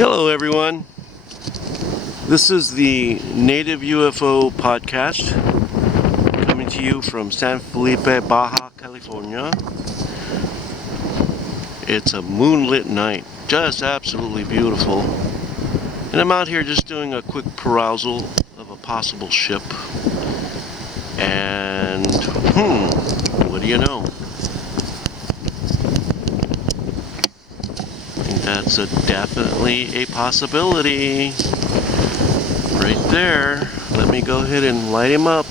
Hello everyone, this is the Native UFO podcast coming to you from San Felipe Baja, California. It's a moonlit night, just absolutely beautiful, and I'm out here just doing a quick perusal of a possible ship, and what do you know? That's definitely a possibility right there. Let me go ahead and light him up.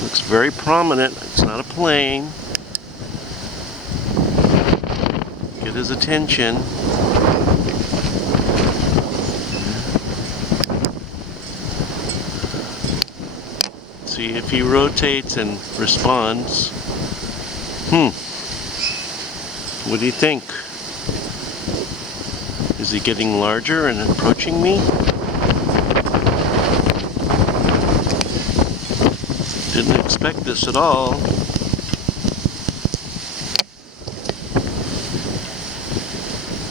Looks very prominent. It's not a plane. Get his attention. See if he rotates and responds. What do you think? Is he getting larger and approaching me? Didn't expect this at all.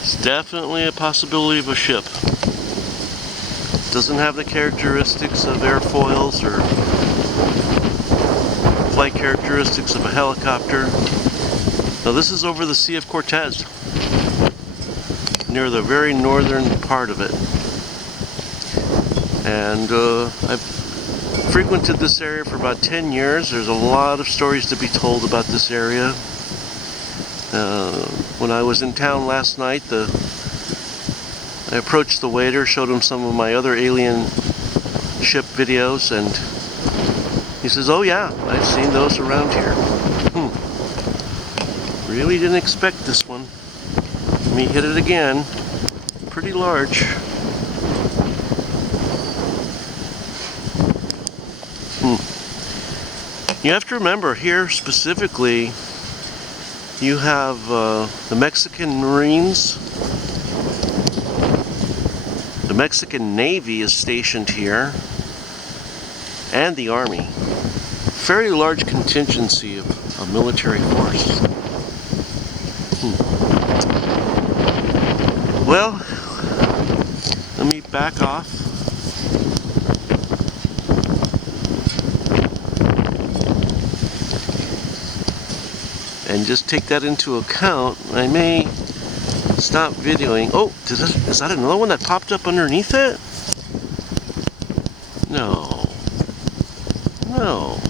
It's definitely a possibility of a ship. Doesn't have the characteristics of airfoils or flight characteristics of a helicopter. Now this is over the Sea of Cortez, near the very northern part of it, and I've frequented this area for about 10 years. There's a lot of stories to be told about this area. When I was in town last night, I approached the waiter, showed him some of my other alien ship videos, and he says, "Oh yeah, I've seen those around here." Really didn't expect this one. Let me hit it again. Pretty large. You have to remember here specifically, you have the Mexican Marines. The Mexican Navy is stationed here, and the Army. Very large contingency of a military force. Well, let me back off. And just take that into account. I may stop videoing. Oh, is that another one that popped up underneath it? No. No.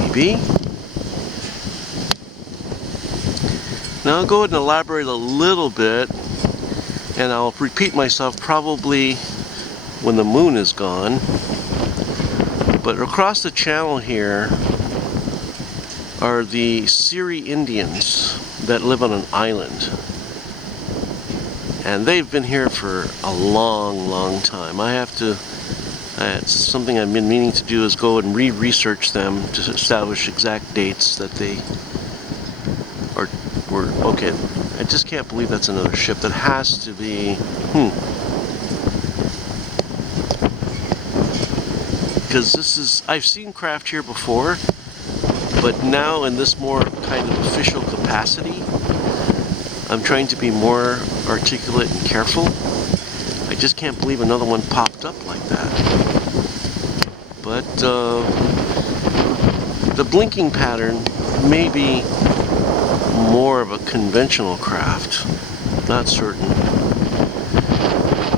Maybe? Now I'll go ahead and elaborate a little bit, and I'll repeat myself probably when the moon is gone. But across the channel here are the Seri Indians that live on an island. And they've been here for a long, long time. It's something I've been meaning to do, is go and re-research them to establish exact dates that they were. Okay, I just can't believe that's another ship. That has to be, because I've seen craft here before, but now in this more kind of official capacity, I'm trying to be more articulate and careful. I just can't believe another one popped up like that. But the blinking pattern may be more of a conventional craft, not certain.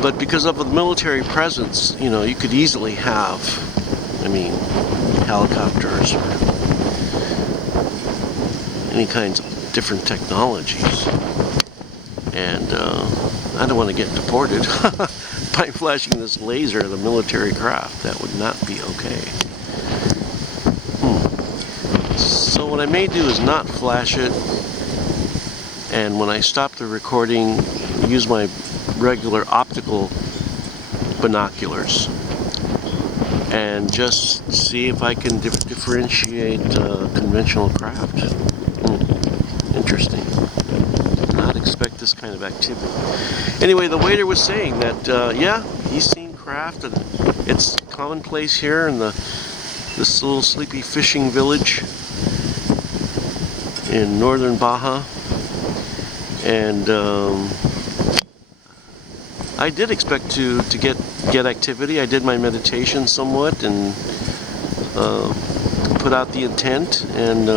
But because of the military presence, you could easily have, helicopters or any kinds of different technologies. And I don't want to get deported by flashing this laser at a military craft. That would not be okay. So what I may do is not flash it, and when I stop the recording, use my regular optical binoculars and just see if I can differentiate conventional craft. Interesting. Did not expect this kind of activity. Anyway, the waiter was saying that, yeah, he's seen craft, and it's commonplace here in this little sleepy fishing village in northern Baja. And I did expect to get activity. I did my meditation somewhat and put out the intent, and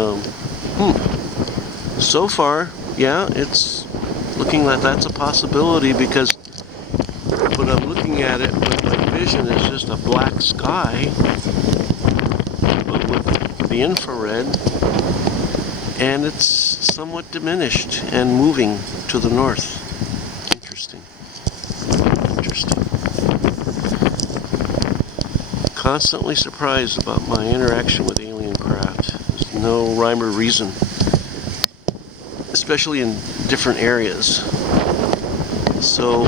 so far, yeah, it's looking like that's a possibility, because when I'm looking at it with my vision, it's just a black sky, but with the infrared, and it's somewhat diminished and moving to the north. Interesting. Interesting. Constantly surprised about my interaction with alien craft. There's no rhyme or reason, especially in different areas. So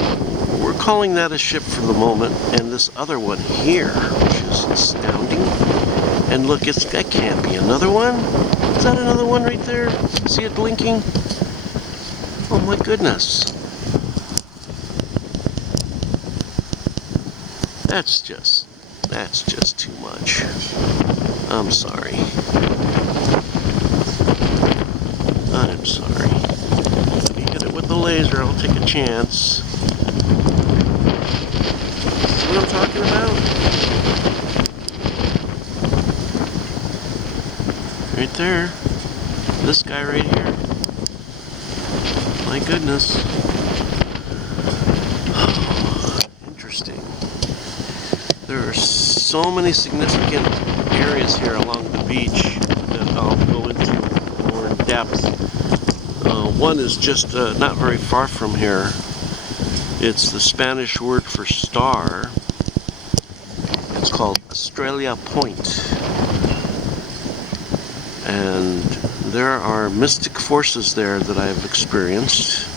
we're calling that a ship for the moment, and this other one here, which is astounding. And look, that can't be another one. Is that another one right there? See it blinking? Oh my goodness. That's just too much. I'm sorry. I'm sorry. Let me hit it with the laser. I'll take a chance. See what I'm talking about? Right there. This guy right here. My goodness. Interesting. There are so many significant areas here along the beach that I'll go into more in depth. One is just not very far from here. It's the Spanish word for star. It's called Australia Point. And there are mystic forces there that I've experienced.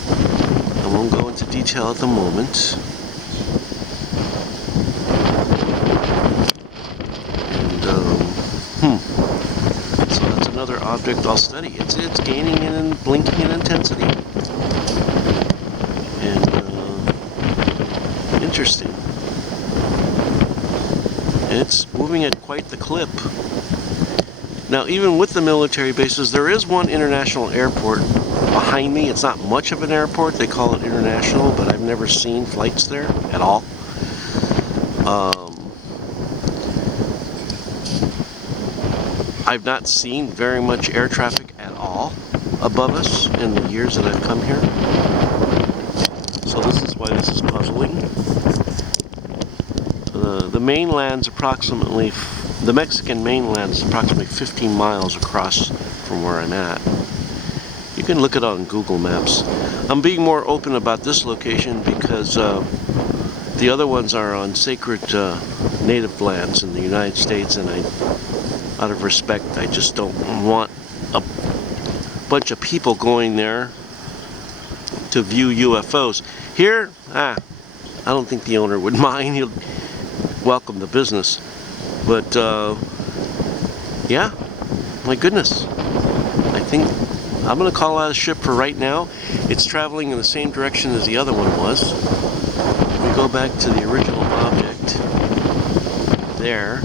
I won't go into detail at the moment. So that's another object I'll study. It's gaining and blinking in intensity. And interesting. It's moving at quite the clip. Now, even with the military bases, there is one international airport behind me. It's not much of an airport. They call it international, but I've never seen flights there at all. I've not seen very much air traffic at all above us in the years that I've come here. So this is why this is puzzling. The mainland's approximately, the Mexican mainland is approximately 15 miles across from where I'm at. You can look it up on Google Maps. I'm being more open about this location because the other ones are on sacred native lands in the United States, and out of respect, I just don't want a bunch of people going there to view UFOs. Here, I don't think the owner would mind. He'll welcome the business. But, yeah, my goodness. I think I'm going to call out a ship for right now. It's traveling in the same direction as the other one was. We go back to the original object there.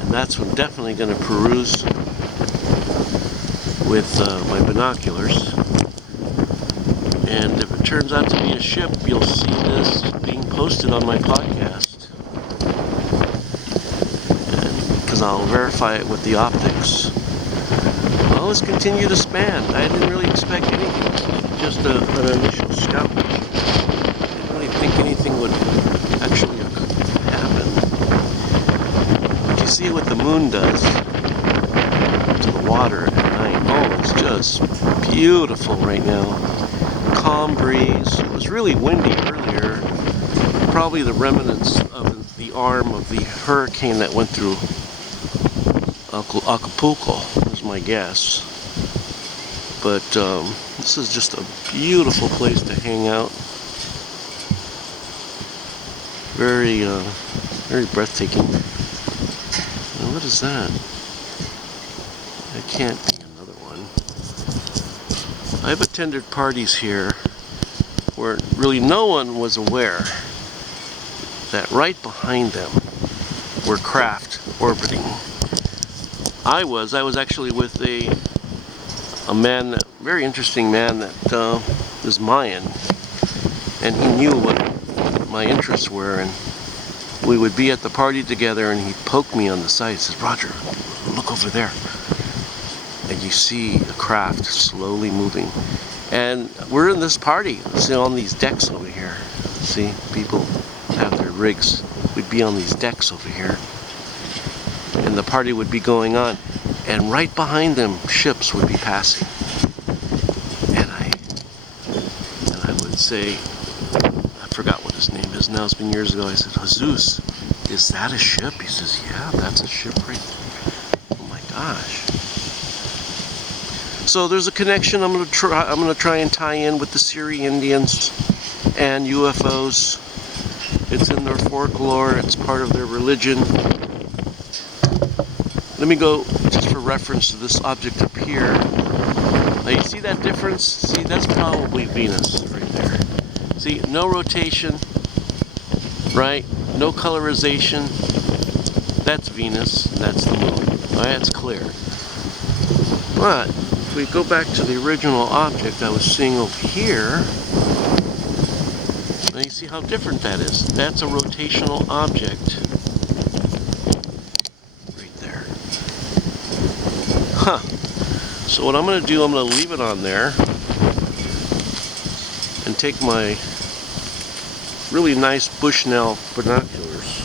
And that's what I'm definitely going to peruse with my binoculars. And if it turns out to be a ship, you'll see this being posted on my podcast. Because I'll verify it with the optics. Well, let's continue to span. I didn't really expect anything. Just an initial scout. I didn't really think anything would actually happen. But you see what the moon does to the water at night. Oh, it's just beautiful right now. Calm breeze. It was really windy earlier. Probably the remnants of the arm of the hurricane that went through Acapulco is my guess. But this is just a beautiful place to hang out. Very, very breathtaking. Now, what is that? It can't be another one. I've attended parties here where really no one was aware that right behind them were craft orbiting. I was actually with a a man, very interesting man that is Mayan, and he knew what my interests were, and we would be at the party together, and he'd poke me on the side. He says, "Roger, look over there." And you see a craft slowly moving. And we're in this party, see, on these decks over here. See, people have their rigs. We'd be on these decks over here, and the party would be going on. And right behind them, ships would be passing. And I would say, I forgot what his name is now, it's been years ago. I said, "Jesus, is that a ship?" He says, "Yeah, that's a ship right there." Oh my gosh. So there's a connection I'm gonna try and tie in with the Seri Indians and UFOs. It's in their folklore, it's part of their religion. Let me go, just for reference, to this object up here. Now you see that difference? See, that's probably Venus right there. See, no rotation, right? No colorization. That's Venus, and that's the moon. All right, it's clear. But if we go back to the original object I was seeing over here, now you see how different that is. That's a rotational object. Huh. So what I'm going to do, I'm going to leave it on there and take my really nice Bushnell binoculars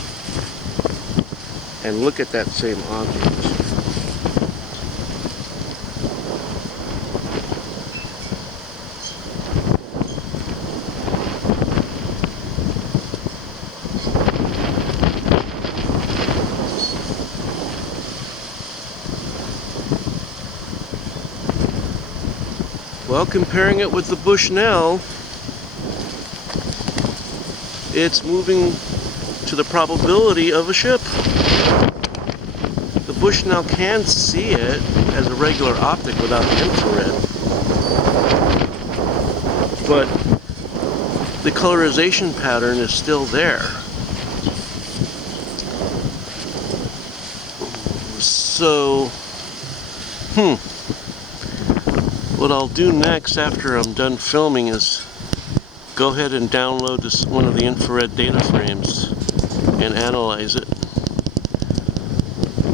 and look at that same object. Well, comparing it with the Bushnell, it's moving to the probability of a ship. The Bushnell can see it as a regular optic without the infrared, but the colorization pattern is still there. So, what I'll do next after I'm done filming is go ahead and download one of the infrared data frames and analyze it.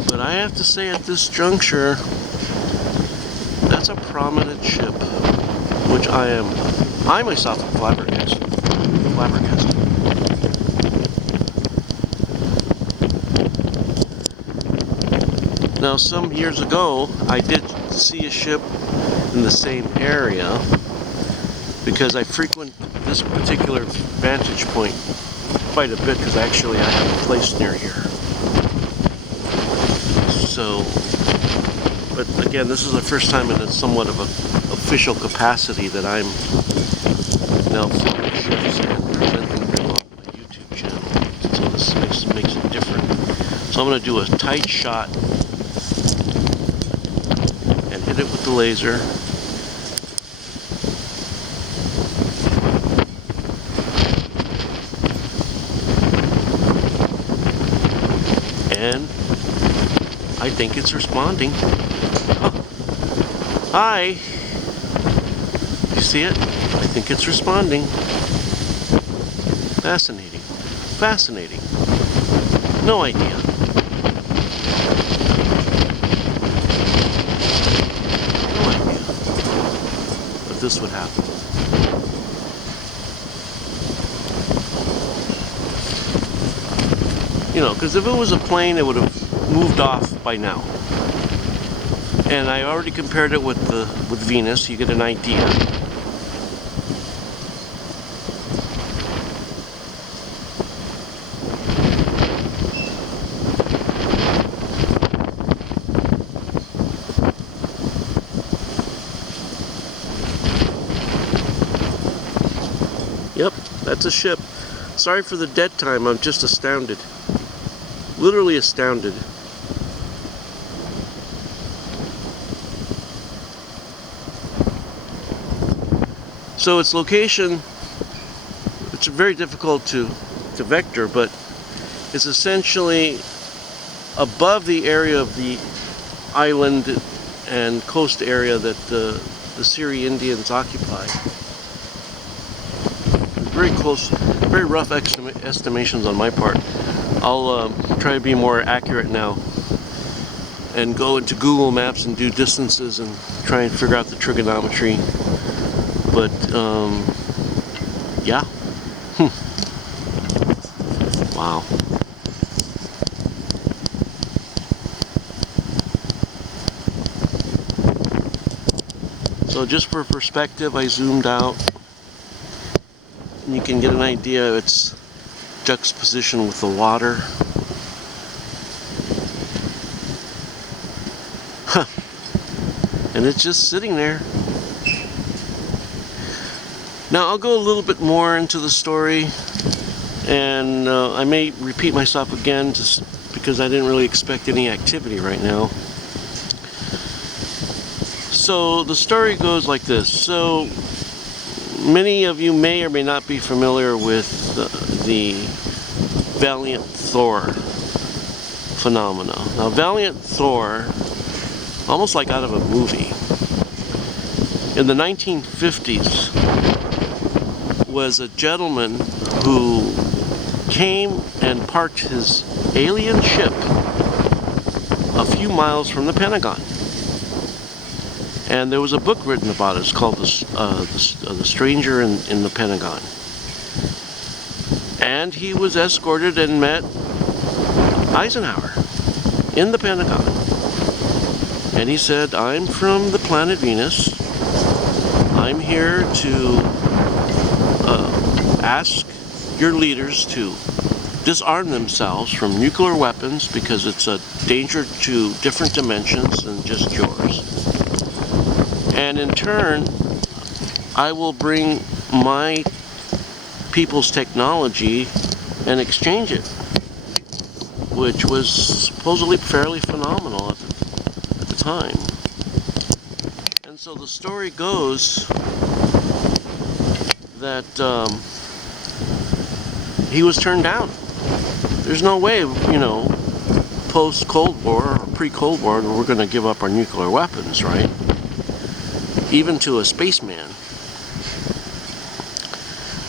But I have to say, at this juncture, that's a prominent ship, which I myself am flabbergasted. Now, some years ago, I did see a ship in the same area because I frequent this particular vantage point quite a bit because actually I have a place near here. So, but again, this is the first time in a somewhat of an official capacity that I'm now filming ships and presenting them on my YouTube channel. So this makes it different. So I'm going to do a tight shot and hit it with the laser. And I think it's responding. Oh. Hi. You see it? I think it's responding. Fascinating. Fascinating. No idea. No idea that this would happen. You know, because if it was a plane, it would have moved off by now. And I already compared it with Venus. You get an idea. Yep, that's a ship. Sorry for the dead time. I'm just astounded. Literally astounded. So its location, it's very difficult to vector, but it's essentially above the area of the island and coast area that the Syrian Indians occupied. Very close, very rough estimations on my part. I'll try to be more accurate now and go into Google Maps and do distances and try and figure out the trigonometry. But yeah. Wow. So just for perspective, I zoomed out and you can get an idea of its juxtaposition with the water. Huh. And it's just sitting there. Now I'll go a little bit more into the story, and I may repeat myself again just because I didn't really expect any activity right now. So the story goes like this. So many of you may or may not be familiar with the Valiant Thor phenomena. Now Valiant Thor, almost like out of a movie, in the 1950s was a gentleman who came and parked his alien ship a few miles from the Pentagon. And there was a book written about it. It's called The Stranger in the Pentagon. And he was escorted and met Eisenhower in the Pentagon. And he said, "I'm from the planet Venus. I'm here to ask your leaders to disarm themselves from nuclear weapons because it's a danger to different dimensions than just yours. And in turn, I will bring my people's technology and exchange it," which was supposedly fairly phenomenal at the time. And so the story goes that he was turned down. There's no way, you know, post-Cold War or pre-Cold War, we're going to give up our nuclear weapons, right? Even to a spaceman.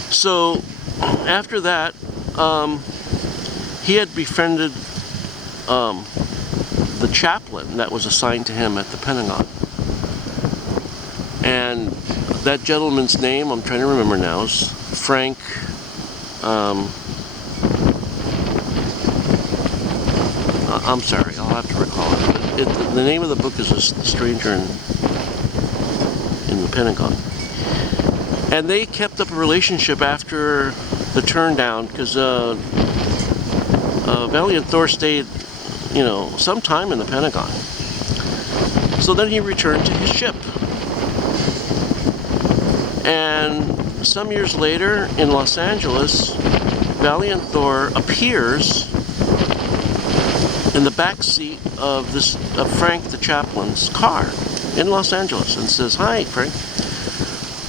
So after that, he had befriended the chaplain that was assigned to him at the Pentagon. And that gentleman's name, I'm trying to remember now, is Frank. I'm sorry, I'll have to recall it. But the name of the book is The Stranger in the Pentagon. And they kept up a relationship after the turn down, because Valiant Thor stayed, you know, some time in the Pentagon. So then he returned to his ship. And some years later in Los Angeles, Valiant Thor appears in the back seat of Frank the chaplain's car in Los Angeles and says, "Hi, Frank.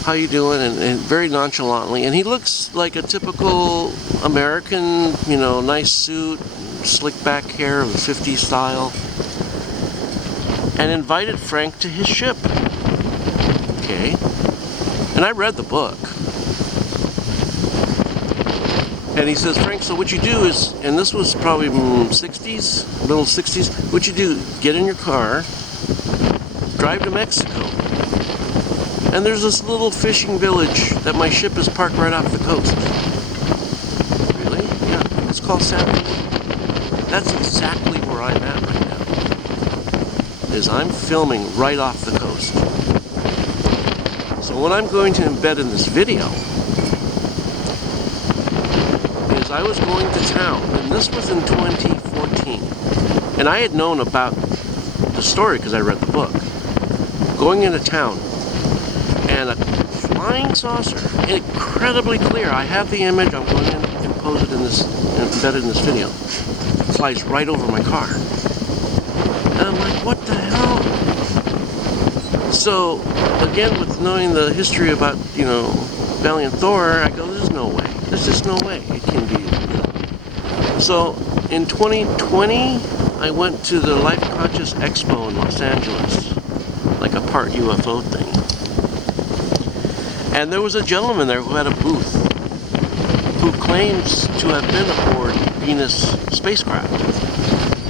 How you doing?" And very nonchalantly. And he looks like a typical American, you know, nice suit, slick back hair of the 50s style. And invited Frank to his ship. Okay. And I read the book. And he says, "Frank, so what you do is," and this was probably middle 60s, what you do, get in your car, drive to Mexico. And there's this little fishing village that my ship is parked right off the coast. Really? Yeah. It's called San Felipe. That's exactly where I'm at right now. Is I'm filming right off the coast. So what I'm going to embed in this video is I was going to town, and this was in 2014. And I had known about the story because I read the book. Going into town, and a flying saucer, incredibly clear. I have the image. I'm going to impose it in this, embed it in this video. Flies right over my car, and I'm like, what the hell? So again, with knowing the history about, you know, Valiant Thor, I go, there's no way. There's just no way it can be. So in 2020, I went to the Life Conscious Expo in Los Angeles. like a part UFO thing. And there was a gentleman there who had a booth who claims to have been aboard Venus spacecraft,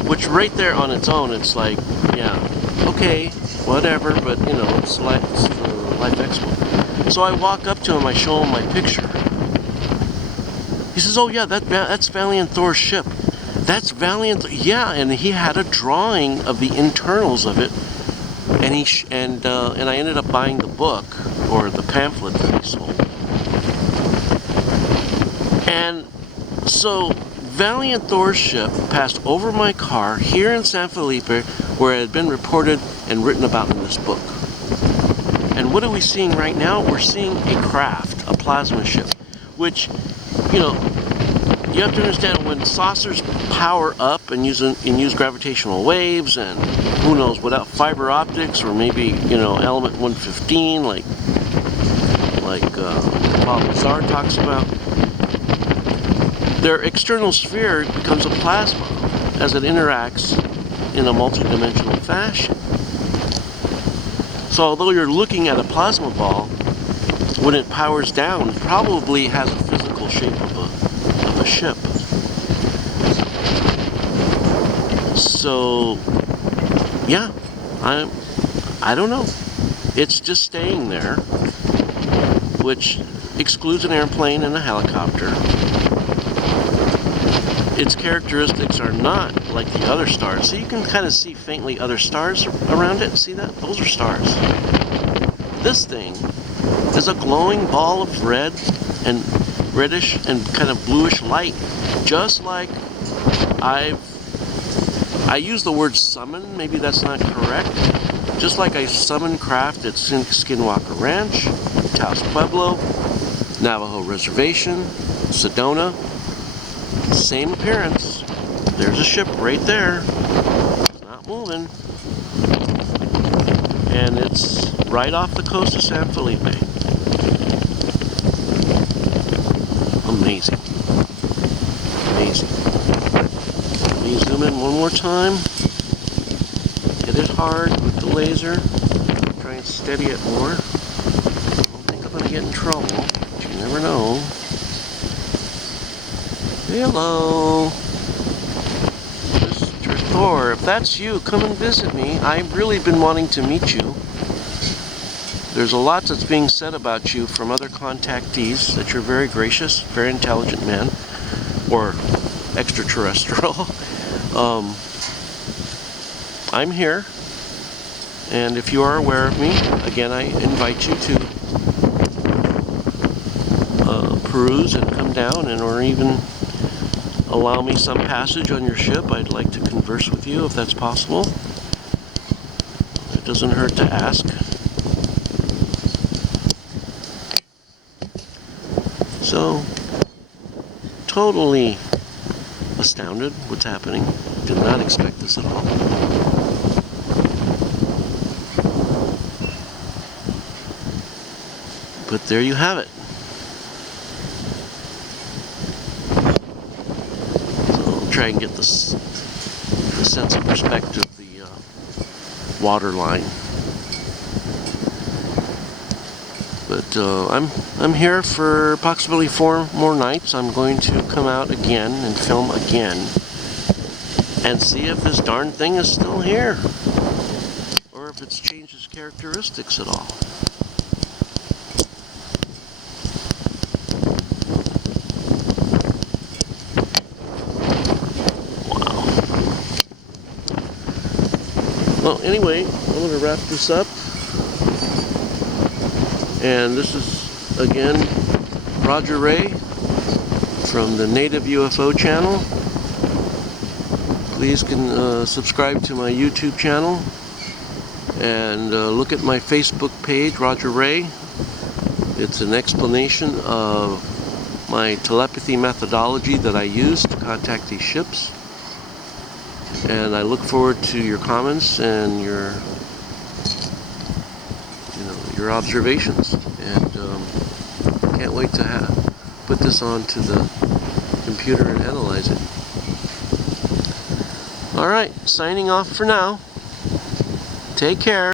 which right there on its own, it's like, yeah, okay, whatever, but you know, it's Life Expo. So I walk up to him, I show him my picture. He says, oh yeah, that's Valiant Thor's ship. That's Valiant, yeah, and he had a drawing of the internals of it, and and I ended up buying the book, or the pamphlet that he sold. And so Valiant Thor's ship passed over my car here in San Felipe, where it had been reported and written about in this book. And what are we seeing right now? We're seeing a craft, a plasma ship, which, you know, you have to understand, when saucers power up and use gravitational waves and who knows, without fiber optics, or maybe, you know, element 115, like Bob Lazar talks about, their external sphere becomes a plasma as it interacts in a multidimensional fashion. So although you're looking at a plasma ball, when it powers down, it probably has a physical shape of a ship. So yeah, I don't know. It's just staying there, which excludes an airplane and a helicopter. Its characteristics are not like the other stars. So you can kind of see faintly other stars around it. See that? Those are stars. This thing is a glowing ball of red and reddish and kind of bluish light. Just like I use the word summon, maybe that's not correct. Just like I summon craft at Skinwalker Ranch, Taos Pueblo, Navajo Reservation, Sedona. Same appearance. There's a ship right there. It's not moving. And it's right off the coast of San Felipe. Amazing. Amazing. Let me zoom in one more time. Hit it hard with the laser. Try and steady it more. I don't think I'm going to get in trouble, but you never know. Hello, Mr. Thor. If that's you, come and visit me. I've really been wanting to meet you. There's a lot that's being said about you from other contactees, that you're very gracious, very intelligent man, or extraterrestrial. I'm here, and if you are aware of me, again, I invite you to peruse and come down, and or even allow me some passage on your ship. I'd like to converse with you if that's possible. It doesn't hurt to ask. So, totally astounded what's happening. Did not expect this at all. But there you have it. Try and get the sense of perspective of the water line. But I'm here for approximately 4 more nights. I'm going to come out again and film again and see if this darn thing is still here, or if it's changed its characteristics at all. Well, anyway, I'm going to wrap this up. And this is, again, Roger Ray from the Native UFO channel. Please subscribe to my YouTube channel and look at my Facebook page, Roger Ray. It's an explanation of my telepathy methodology that I use to contact these ships. And I look forward to your comments and your observations. And can't wait to put this onto the computer and analyze it. All right, signing off for now. Take care.